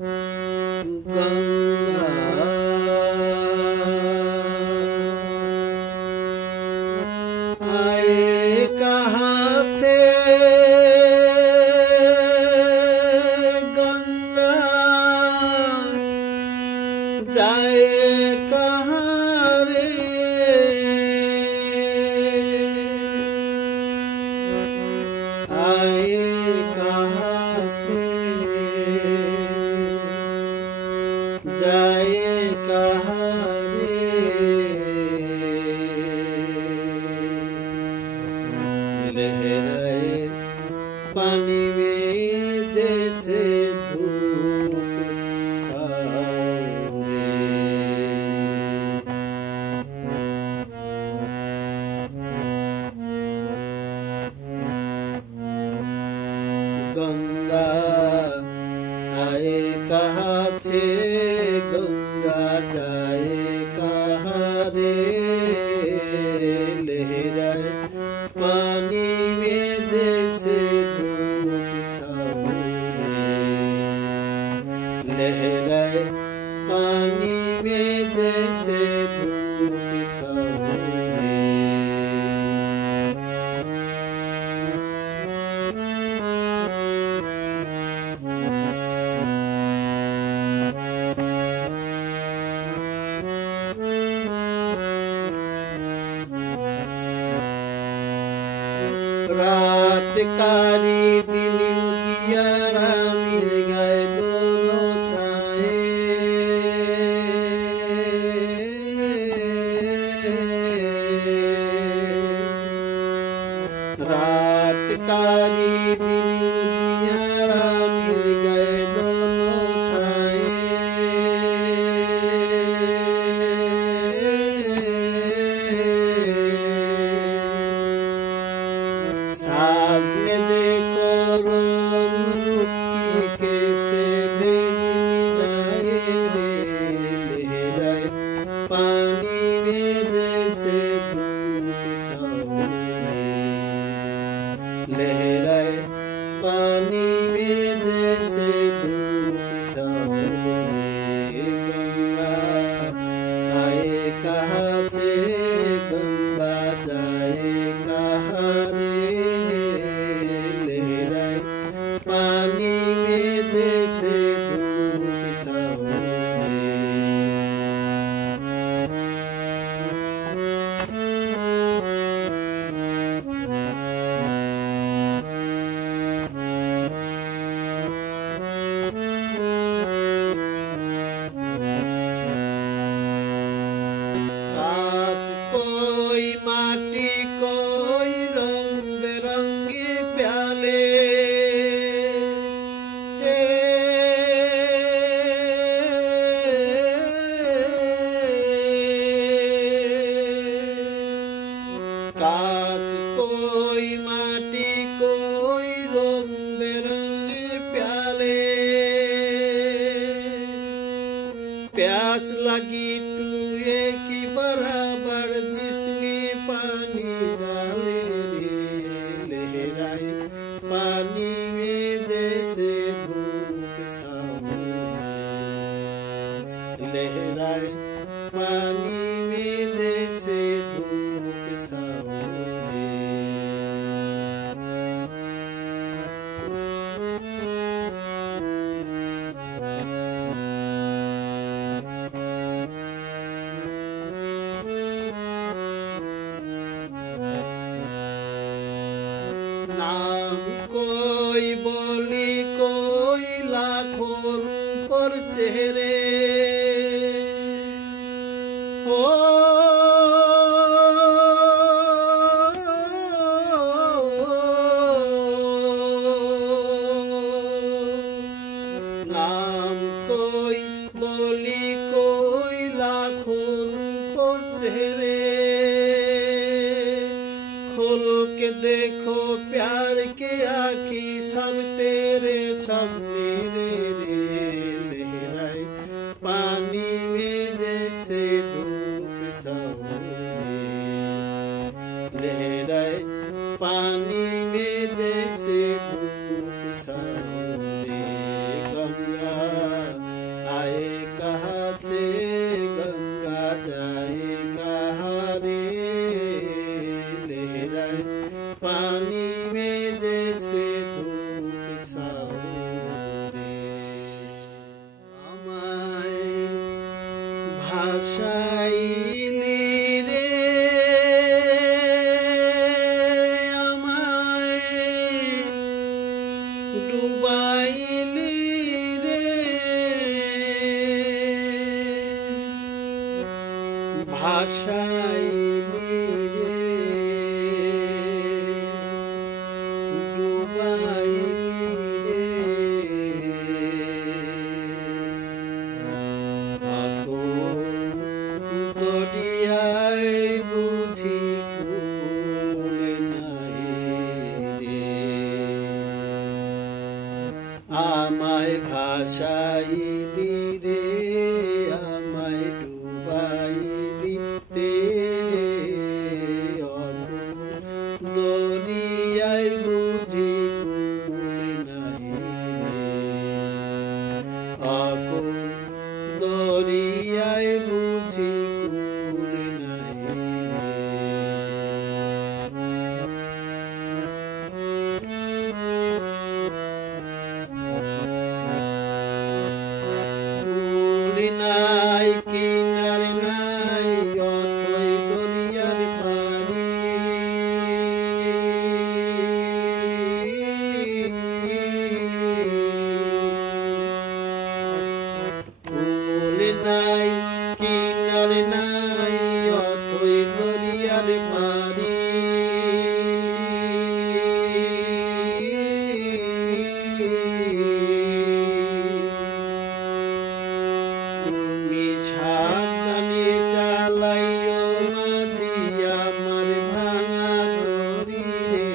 गंगा आए कहाँ से गंगा जाए कहाँ रे आए कहाँ से जाए कहाँ रे लहराए पानी में जैसे धूप सावरे गंगा आए कहाँ से गंगा जाए कहाँ रे लहराए पानी में जैसे धूप सावरे लहराए पानी में जैसे धूप सावरे रात कारी दिन उजियारा मिल गए दोनों छाए रात कारी दिन उजियारा मिल गए दोनों छाए साज में देखो रोम रुकी कैसे भेजाए रे लहराए पानी में जैसे धूप सावरे लहराए पानी में जैसे धूप सावरे गंगा आए कहाँ से गंगा जाए कहाँ रे लहराए पानी में जैसे धूप सावरे काश कोई माटी कोई रंग बिरंगे प्याले काश कोई माटी कोई रंग बिरंगे प्याले प्यास लगी तू एक ही बराबर जिसमें पानी डाले रे लहराए पानी में जैसे धूप सावरे लहराए पानी में जैसे धूप सावरे नाम कोई बोली कोई लाखों पर चेहरे हो नाम कोई बोली कोई लाखों पर चेहरे खोल के देखो प्यार के आँखी सब तेरे सब मेरे रे लहराए पानी में जैसे धूप सावरे लहराए पानी में जैसे धूप सावरे गंगा ভাসাইলি রে ডুবাইলি রে ভাসাইলি রে ডুবাইলি রে আকুল দরিয়ায় বুঝি কুল নাই রে আমায় ভাসাইলি রে আমায় ডুবাইলি তে দরিয়ায় বুঝি কুল নাই রে আকুল দরিয়ায় বুঝি কুল নাই রে নাই কিনার নাই অতই দরিয়ার পানি কুল নাই কিনার নাই অতই দরিয়ার পানি তুমি সাবধানে চালাইও মাঝি আমার ভাঙা দড়ি রে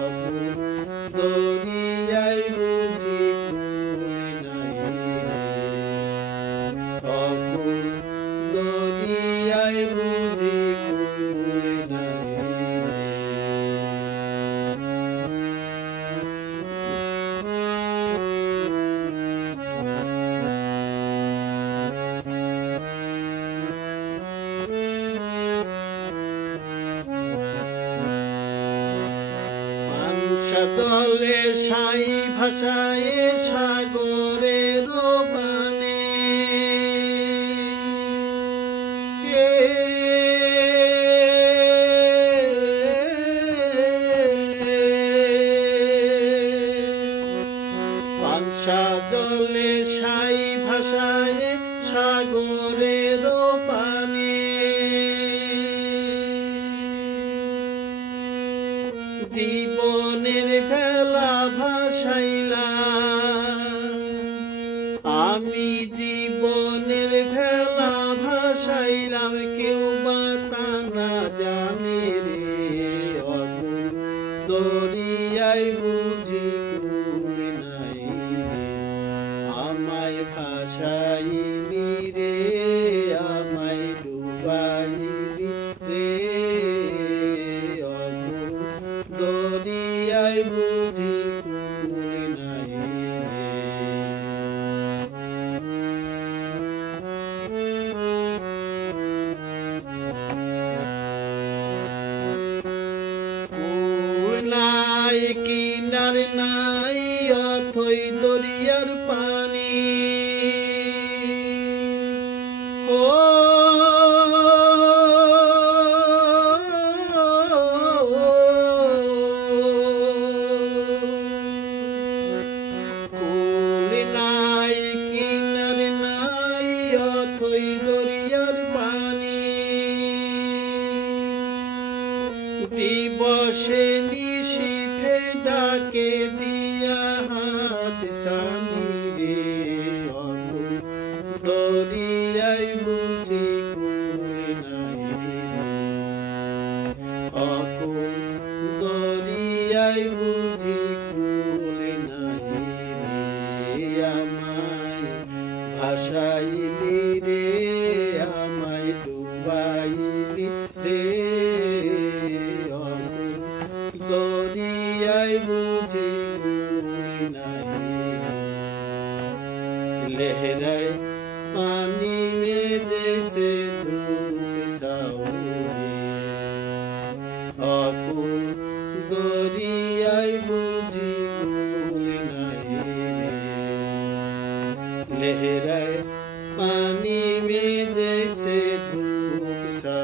অকুল দরিয়ায় বুঝি কুল নাই রে অকুল দরিয়ায় বুঝি কুল নাই রে সাদলে সাই ভাষায় সাগরের বানে সাদলে সাই ভাষায় সাগরের পানে জীবনের ভেলা ভাসাইলাম আমি জীবনের ভেলা ভাসাইলাম কেউ বা তা না জানে রে অকুল দরিয়ায় বুঝি কুল নাই রে আমায় ভাসাইলি রে আমায় ডুবাইলি রে দরিয়ায় বুঝি কুল নাই রে কুল নাই কিনার নাই অথই দরিয়ার পানি ও অথই দরিয়ার পানি দিবসে নিশীথে ডাকে দিয়া হাত সানি রে অকুল দরিয়ায় বুঝি কুল নাই রে অকুল দরিয়ায় বুঝি কুল নাই রে আমায় ভাসাইলি রে আমায় ডুবাইলি রে অকুল দরিয়ায় বুঝি কুল নাই রে लहराए पानी में जैसे धूप सावरे आकुल दरियाय बुझी कुल नहीं रे लहराए पानी में जैसे से धूप सा